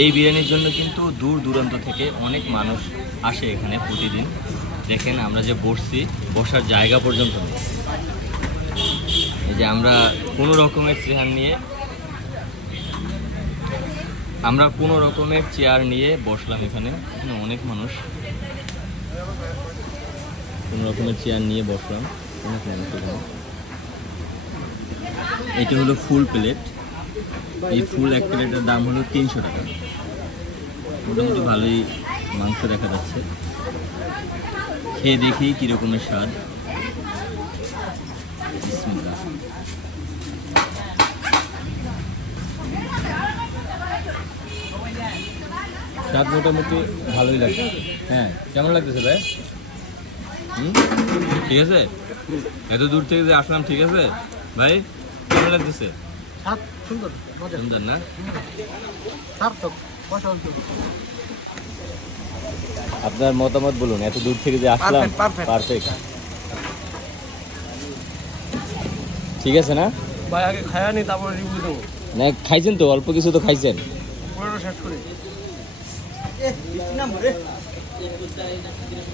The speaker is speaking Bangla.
এই বিরিয়ানির জন্য কিন্তু দূর দূরান্ত থেকে অনেক মানুষ আসে এখানে প্রতিদিন। দেখেন আমরা যে বসছি, বসার জায়গা পর্যন্ত নেই। এই যে আমরা কোনো রকমের চেয়ার নিয়ে বসলাম এখানে। এখানে অনেক মানুষ, কোনো রকমের চেয়ার নিয়ে বসলাম, অনেক মানুষ এখানে। এটা হলো ফুল প্লেট। এই ফুল এক প্লেটের দাম হলো 300 টাকা। মোটামুটি ভালোই মাংস দেখা যাচ্ছে। খেয়ে দেখি কীরকমের স্বাদ। বিসমিল্লাহ। স্বাদ মোটামুটি ভালোই লাগছে। হ্যাঁ, কেমন লাগতেছে ভাই? ঠিক আছে? এত দূর থেকে যে আসলাম, ঠিক আছে ভাই? কেমন লাগতেছে? সুন্দর সুন্দর না? আপনার মতামত বলুন। এত দূর থেকে যে আসলাম, পারফেক্ট। ঠিক আছে না ভাই? আগে খায়া নি, তারপরে রিভিউ দেবো। না, খাইছেন তো, অল্প কিছু তো খাইছেন। পুরোটা শেষ করি।